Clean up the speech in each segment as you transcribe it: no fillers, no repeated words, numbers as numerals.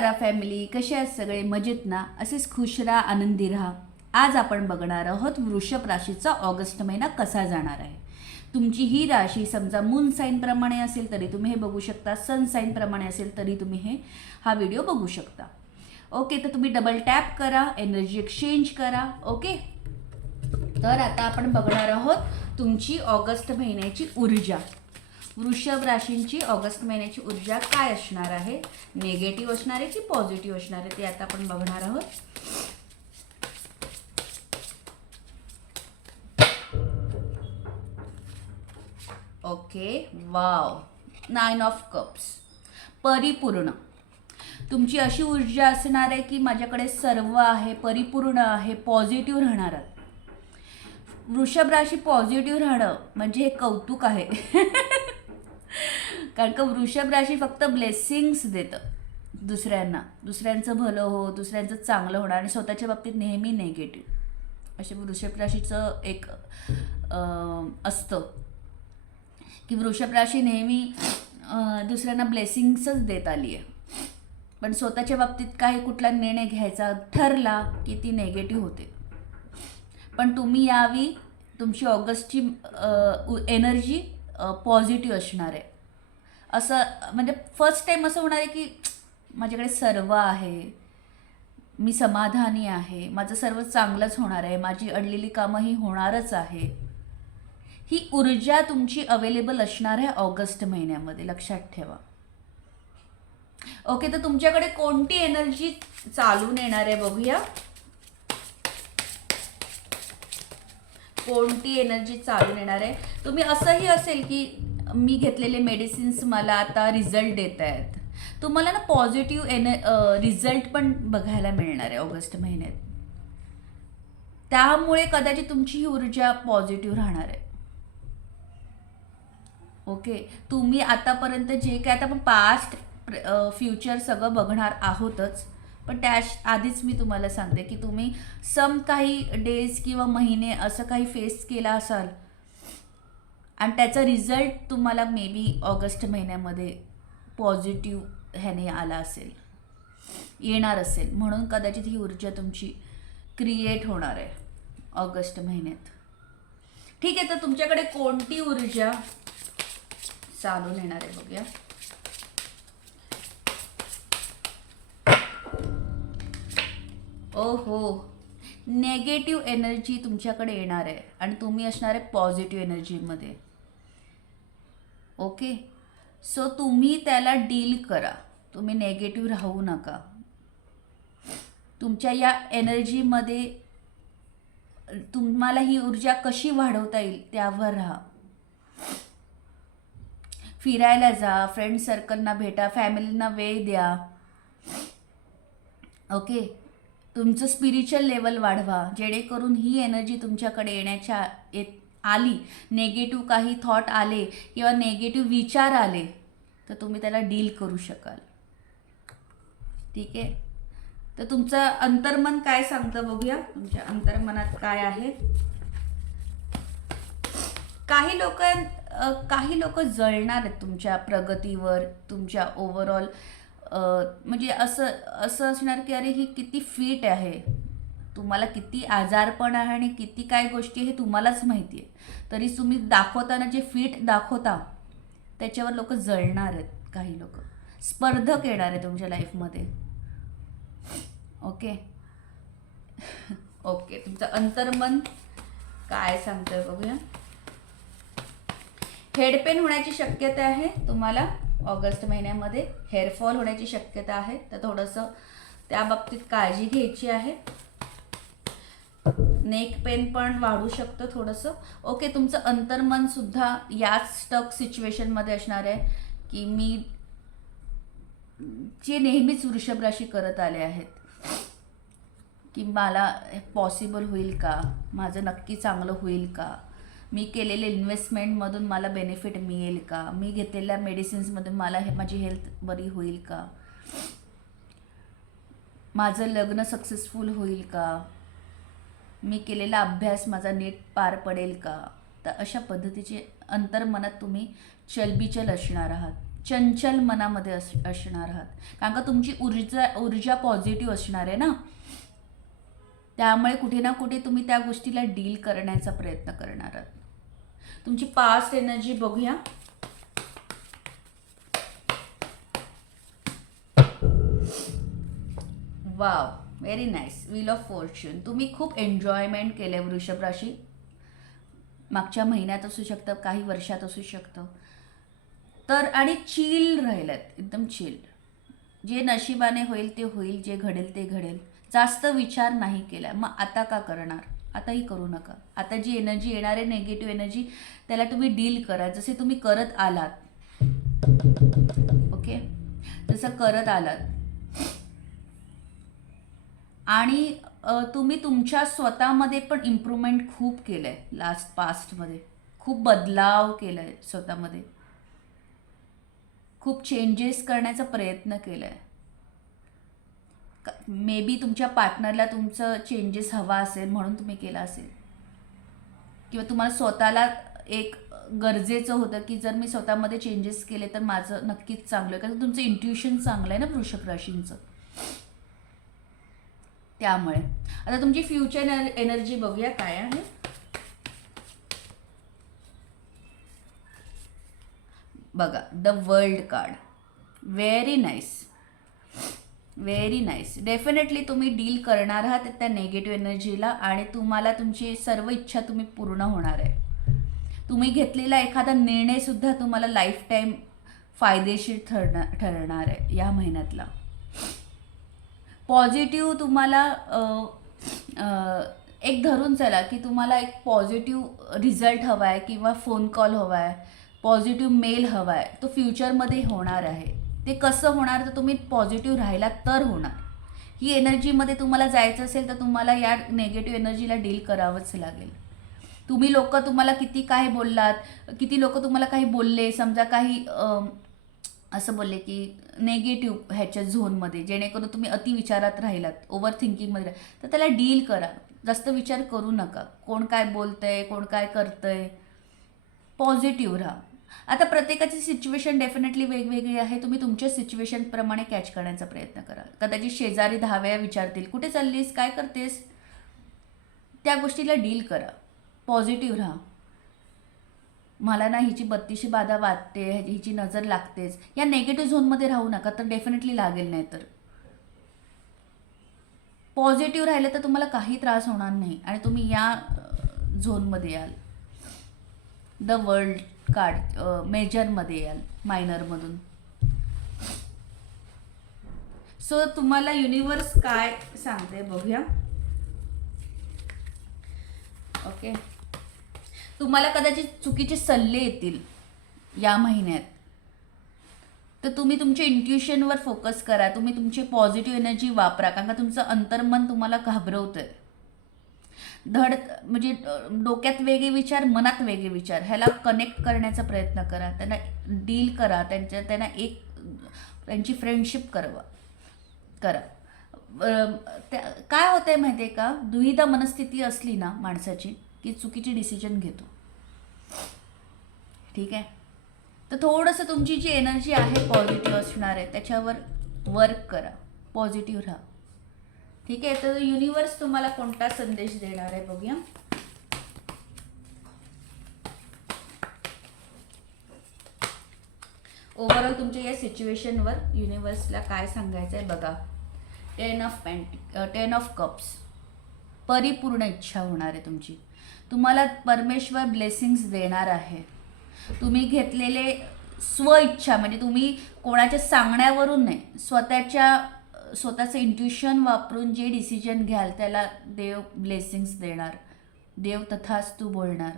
तारा family, कसे आहेत सगळे? मजेत ना? असेच खुश राहा, आनंदी राहा. आज आपण बघणार आहोत वृषभ राशीचा ऑगस्ट महिना कसा जाणार आहे. तुमची ही राशी समजा मून साईन प्रमाणे असेल तरी तुम्ही हे बघू शकता, सन साईन प्रमाणे असेल तरी तुम्ही हा व्हिडिओ बघू शकता. ओके, तर तुम्ही डबल टॅप करा, एनर्जी एक्सचेंज करा. ओके, तर आता आपण बघणार आहोत तुमची ऑगस्ट महिन्याची ऊर्जा. वृषभ राशींची ऑगस्ट महिन्याची ऊर्जा काय असणार आहे, नेगेटिव्ह असणार आहे की पॉझिटिव्ह असणार आहे ते आता आपण बघणार आहोत. ओके, वाव, 9 ऑफ कप्स, परिपूर्ण. तुमची अशी ऊर्जा असणार आहे की माझ्याकडे सर्व आहे, परिपूर्ण आहे, पॉझिटिव्ह राहणार आहे. वृषभ राशी पॉझिटिव्ह राहणं म्हणजे हे कौतुक आहे. कारण का वृषभ राशी फक्त ब्लेसिंग्स देतं दुसऱ्यांना, दुसऱ्यांचं भलं हो, दुसऱ्यांचं चांगलं होणार, आणि स्वतःच्या बाबतीत नेहमी नेगेटिव्ह. असे वृषभ राशीचं एक असतं की वृषभ राशी नेहमी दुसऱ्यांना ब्लेसिंग्सच देत आली आहे, पण स्वतःच्या बाबतीत काही कुठला निर्णय घ्यायचा ठरला की ती नेगेटिव्ह होते. पण तुम्ही यावी तुमची ऑगस्टची एनर्जी पॉझिटिव्ह असणार आहे. असं म्हणजे फर्स्ट टाईम असं होणार आहे की माझ्याकडे सर्व आहे, मी समाधानी आहे, माझं सर्व चांगलंच होणार आहे, माझी अडलेली कामं ही होणारच आहे. ही ऊर्जा तुमची अवेलेबल असणार आहे ऑगस्ट महिन्यामध्ये, लक्षात ठेवा. ओके, तर तुमच्याकडे कोणती एनर्जी चालून येणार आहे बघूया. कोणती एनर्जी चालून येणार आहे. तुम्ही असंही असेल की मी घेतलेले मेडिसिन्स मला आता रिझल्ट देत आहेत, तुम्हाला ना पॉझिटिव्ह रिझल्ट पण बघायला मिळणार आहे ऑगस्ट महिन्यात. त्यामुळे कदाचित तुमची ही ऊर्जा पॉझिटिव्ह राहणार आहे. ओके, तुम्ही आतापर्यंत जे काय, आता आपण पास्ट फ्युचर सगळं बघणार आहोतच, पण त्या आधीच मी तुम्हाला सांगते की तुम्ही काही डेज किंवा महिने असं काही फेस केला असाल आणि त्याचा रिझल्ट तुम्हाला मे बी ऑगस्ट महिन्यामध्ये पॉझिटिव्ह ह्याने आला असेल, येणार असेल, म्हणून कदाचित ही ऊर्जा तुमची क्रिएट होणार आहे ऑगस्ट महिन्यात. ठीक आहे, तर तुमच्याकडे कोणती ऊर्जा चालून येणार आहे बघूया. ओहो, नेगेटिव्ह एनर्जी तुमच्याकडे येणार आहे आणि तुम्ही असणार आहे पॉझिटिव्ह एनर्जीमध्ये. ओके, सो तुम्ही त्याला डील करा, तुम्ही नेगेटिव्ह राहू नका. तुमच्या या एनर्जीमध्ये तुम्हाला ही ऊर्जा कशी वाढवता येईल त्यावर राहा. फिरायला जा, फ्रेंड सर्कलना भेटा, फॅमिलीना वेळ द्या. ओके, तुमचं स्पिरिच्युअल लेवल वाढवा, जेणेकरून ही एनर्जी तुमच्याकडे आली, नेगेटिव्ह काही थॉट आले किंवा नेगेटिव्ह विचार आले तर तुम्ही त्याला डील करू शकाल. ठीक आहे, तर तुमचं अंतर्मन काय सांगतं बघूया. तुमच्या अंतर्मनात काय आहे. काही लोक जळणार आहेत तुमच्या प्रगतीवर, तुमच्या ओव्हरऑल म्हणजे असं असणार की अरे ही किती फिट आहे, तुम्हाला किती आजारपण आहे आणि किती काय गोष्टी हे तुम्हालाच माहिती आहे, तरी तुम्ही दाखवताना जे फिट दाखवता त्याच्यावर लोक जळणार आहेत. काही लोक स्पर्धक येणार आहे तुमच्या लाईफमध्ये. ओके ओके, तुमचं अंतर्मन काय सांगतंय बघूया. हेडपेन होण्याची शक्यता आहे तुम्हाला ऑगस्ट महिन्यामध्ये, हेअरफॉल होण्याची शक्यता आहे, तर थोडंसं त्या बाबतीत काळजी घ्यायची आहे. नेक पेन पण वाढू शकतं थोडंसं. ओके, तुमचं अंतर्मन सुद्धा याच स्टक सिच्युएशनमध्ये असणार आहे की मी जे नेहमीच वृषभ राशी करत आले आहेत की मला पॉसिबल होईल का, माझं नक्की चांगलं होईल का, मी केलेले इन्व्हेस्टमेंटमधून मला बेनिफिट मिळेल का, मी घेतलेल्या मेडिसिन्समधून माझी हेल्थ बरी होईल का, माझं लग्न सक्सेसफुल होईल का, मी केलेला अभ्यास माझा नीट पार पडेल का. तर अशा पद्धतीचे अंतर्मनात तुम्ही चलबिचल असणार आहात. चंचल मनामध्ये असणार आहात, कारण का तुमची ऊर्जा पॉझिटिव्ह असणार आहे ना. त्यामुळे कुठे ना कुठे तुम्ही त्या गोष्टीला डील करण्याचा प्रयत्न करणार आहात. तुमची पास्ट एनर्जी बघूया. Wow, very nice. Wheel of Fortune. तुम्ही खूप एन्जॉयमेंट केलं आहे वृषभ राशी. मागच्या महिन्यात असू शकतं, काही वर्षात असू शकतं. तर आणि चिल राहिल्यात, एकदम चिल. जे नशिबाने होईल ते होईल, जे घडेल ते घडेल. जास्त विचार नाही केला. मग आता का करणार? आताही करू नका. आता जी एनर्जी येणार आहे, नेगेटिव्ह एनर्जी, त्याला तुम्ही डील करा जसे तुम्ही करत आलात. ओके, जसं करत आलात. आणि तुम्ही तुमच्या स्वतःमध्ये पण इम्प्रूव्हमेंट खूप केलं आहे. पास्टमध्ये खूप बदलाव केला आहे स्वतःमध्ये. खूप चेंजेस करण्याचा प्रयत्न केला आहे. मे बी तुमच्या पार्टनरला तुमचं चेंजेस हवा असेल म्हणून तुम्ही केला असेल, किंवा तुम्हाला स्वतःला एक गरजेचं होतं की जर मी स्वतःमध्ये चेंजेस केले तर माझं नक्कीच चांगलं आहे, कारण तुमचं इंट्युशन चांगलं आहे ना वृषभ राशींचं. त्यामुळे आता तुमची फ्युचर एनर्जी बघूया काय आहे. बघा, the world card. Very nice, very nice. Definitely तुम्ही डील करणार आहात त्या नेगेटिव्ह एनर्जीला, आणि तुम्हाला तुमची सर्व इच्छा तुम्ही पूर्ण होणार आहे. तुम्ही घेतलेला एखादा निर्णयसुद्धा तुम्हाला लाईफ टाईम फायदेशीर ठरणार आहे या महिन्यातला. पॉझिटिव्ह तुम्हाला एक धरून चला की तुम्हाला एक पॉझिटिव्ह रिझल्ट हवा आहे, किंवा फोन कॉल हवा आहे, पॉझिटिव्ह मेल हवा आहे. तो फ्युचरमध्ये होणार आहे. ते कसं होणार, तर तुम्ही पॉझिटिव्ह राहिला तर होणार. ही एनर्जीमध्ये तुम्हाला जायचं असेल तर तुम्हाला या नेगेटिव्ह एनर्जीला डील करावंच लागेल. तुम्ही लोक तुम्हाला किती काय बोललात, किती लोक तुम्हाला काही बोलले, समजा काही असं बोलले की नेगेटिव्ह ह्याच्या झोनमध्ये, जेणेकरून तुम्ही अतिविचारात राहिलात, ओव्हर थिंकिंगमध्ये, तर त्याला डील करा. जास्त विचार करू नका, कोण काय बोलतंय, कोण काय करतंय. पॉझिटिव्ह राहा. आता प्रत्येकाची सिच्युएशन डेफिनेटली वेगवेगळी आहे. तुम्ही तुमच्या सिच्युएशनप्रमाणे कॅच करण्याचा प्रयत्न करा. कदाचित शेजारी 10 वेळा विचारतील, कुठे चाललीस, काय करतेस, त्या गोष्टीला डील करा. पॉझिटिव्ह राहा. मला ना हिची 32शी बाधा वाटते, हिची नजर लागतेच, या नेगेटिव्ह झोनमध्ये राहू नका, तर डेफिनेटली लागेल. नाही तर पॉझिटिव्ह राहिलं तर तुम्हाला काही त्रास होणार नाही, आणि तुम्ही या झोनमध्ये याल. द वर्ल्ड कार्ड मेजरमध्ये याल, मायनरमधून. सो तुम्हाला युनिवर्स काय सांगते बघूया. ओके, तुम्हाला कदाचित चुकीचे सल्ले येतील या महिन्यात, तर तुम्ही तुमच्या इंट्युशनवर फोकस करा. तुम्ही तुमची पॉझिटिव्ह एनर्जी वापरा, कारण का तुमचं अंतर्मन तुम्हाला घाबरवतंय. म्हणजे डोक्यात वेगळे विचार, मनात वेगळे विचार, ह्याला कनेक्ट करण्याचा प्रयत्न करा. त्यांना डील करा, त्यांची फ्रेंडशिप करा. काय होतंय माहिती आहे का, दुविधा मनस्थिती असली ना माणसाची की चुकीची डिसिजन घेतो. ठीक आहे, तर थोडंसं तुमची जी एनर्जी आहे पॉझिटिव्ह असणार आहे त्याच्यावर वर्क करा. पॉझिटिव्ह राहा. ठीक आहे, तर युनिवर्स तुम्हाला कोणता संदेश देणार आहे बघूया. ओव्हरऑल तुमच्या या सिच्युएशनवर युनिवर्सला काय सांगायचं आहे बघा. 10 ऑफ कप्स. परिपूर्ण इच्छा होणार आहे तुमची. तुम्हाला परमेश्वर ब्लेसिंग्स देणार आहे. तुम्ही घेतलेले स्वइच्छा, म्हणजे तुम्ही कोणाच्या सांगण्यावरून नाही, स्वतःचं इंट्युशन वापरून जे डिसिजन घ्याल त्याला देव ब्लेसिंग्स देणार. देव तथास्तू बोलणार.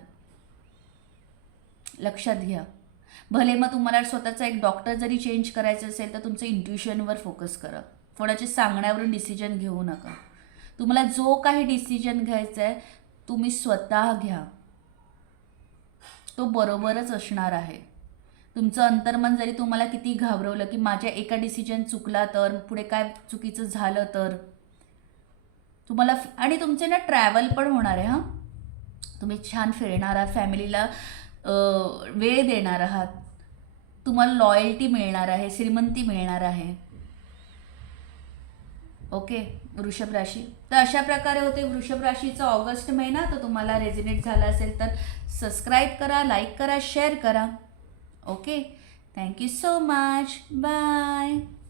लक्षात घ्या. भले मग तुम्हाला स्वतःचा एक डॉक्टर जरी चेंज करायचं असेल तर तुमचं इंट्युशनवर फोकस करा. कोणाच्या सांगण्यावरून डिसिजन घेऊ नका. तुम्हाला जो काही डिसिजन घ्यायचा आहे तुम्ही स्वतः घ्या. तो बरोबरच असणार आहे. तुमचं अंतर्मन जरी तुम्हाला किती घाबरवलं की माझ्या एका डिसिजन चुकला तर, पुढे काय चुकीचं झालं तर, तुम्हाला आणि तुमचे ना ट्रॅव्हल पण होणार आहे. हां, तुम्ही छान फिरणार आहात, फॅमिलीला वेळ देणार आहात. तुम्हाला लॉयल्टी मिळणार आहे, श्रीमंती मिळणार आहे. ओके, वृषभ राशी. तर अशा प्रकारे होते वृषभ राशीचा ऑगस्ट महिना. तर तुम्हाला रेझिनेट झाला असेल तर सबस्क्राईब करा, लाईक करा, शेअर करा. Okay, thank you so much. Bye.